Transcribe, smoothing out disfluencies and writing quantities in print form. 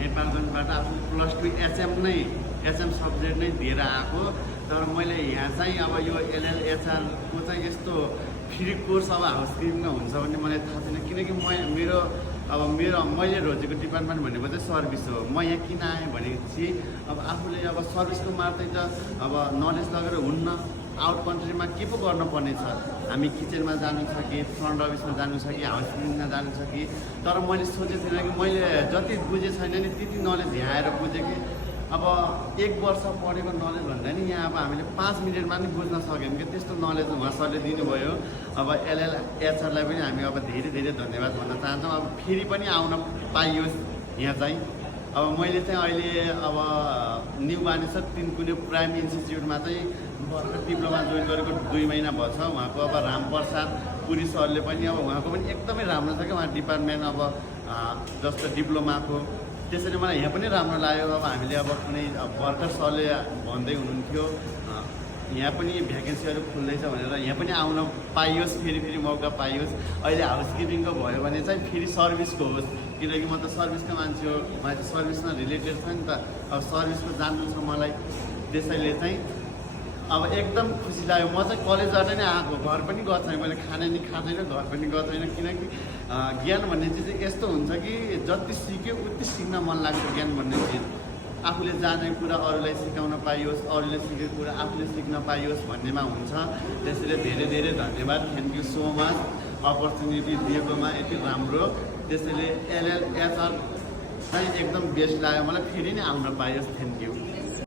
नेपालगञ्जबाट आफ्नो +2 HM subject नै दिएर आएको। तर मैले यहाँ चाहिँ अब यो एलएलएचआरको चाहिँ यस्तो फ्री कोर्स अब हाउसकिपिङमा हुन्छ भन्ने मलाई थाहा छैन, किनकि मैले रोजेको डिपार्टमेन्ट भनेको चाहिँ सर्भिस हो। म यहाँ किन आएँ भनेपछि अब आफूले अब सर्भिसको मार्दै त अब नलेज लगेर हुन्न, आउट कन्ट्रीमा के पो गर्नुपर्ने छ, हामी किचनमा जानु छ कि फ्रन्ट अफिसमा जानु छ कि हाउसकिपिङमा जानु छ कि। तर मैले सोचेको थिइनँ कि मैले जति बुझे छैन नि त्यति नलेज यहाँ आएर बुझेँ कि अब 1 वर्ष पढेको नलेज भन्दा नि यहाँ अब हामीले 5 मिनटमा नि बुझ्न सक्यौँ कि त्यस्तो नलेज उहाँ सरले दिनुभयो। अब एलएलएचआरलाई पनि हामी अब धेरै धेरै धन्यवाद भन्न चाहन्छौँ। अब फेरि पनि आउन पाइयोस् यहाँ चाहिँ। अब मैले चाहिँ अहिले अब न्यू बानेश्वर तिनकुने प्राइम इन्स्टिच्युटमा चाहिँ भर्खर डिप्लोमा जोइन गरेको 2 महिना भएछ। उहाँको अब रामप्रसाद पुरी सरले पनि अब उहाँको पनि एकदमै राम्रो छ क्या उहाँ डिपार्टमेन्ट अब जस्तो डिप्लोमाको। त्यसैले मलाई यहाँ पनि राम्रो लाग्यो। अब हामीले अब कुनै भर्खर सरले भन्दै हुनुहुन्थ्यो यहाँ पनि भ्याकेन्सीहरू खुल्दैछ भनेर, यहाँ पनि आउन पाइयोस्, फेरि मौका पाइयोस्। अहिले हाउसकिपिङको भयो भने चाहिँ फेरि सर्भिसको होस्, किनकि म त सर्भिसको मान्छे हो, मलाई चाहिँ सर्भिसमा रिलेटेड छ नि त। अब सर्भिसको जान्नु छ मलाई, त्यसैले चाहिँ अब एकदम खुसी लाग्यो। म चाहिँ कलेजबाट नै आएको, घर पनि गएको छैन, मैले खाना नि खाँदैन, घर पनि गएको छैन। किनकि ज्ञान भन्ने चिज चाहिँ यस्तो हुन्छ कि जति सिक्यो उति सिक्न मन लाग्छ। ज्ञान भन्ने चिज आफूले जानेको कुरा अरूलाई सिकाउन पाइयोस्, अरूले सिकेको कुरा आफूले सिक्न पाइयोस् भन्नेमा हुन्छ। त्यसैले धेरै धेरै धन्यवाद, thank you so much opportunity दिएकोमा यति राम्रो। त्यसैले एलएलएचआर चाहिँ एकदम बेस्ट लाग्यो मलाई, फेरि नै आउन पाइयोस्। Thank you.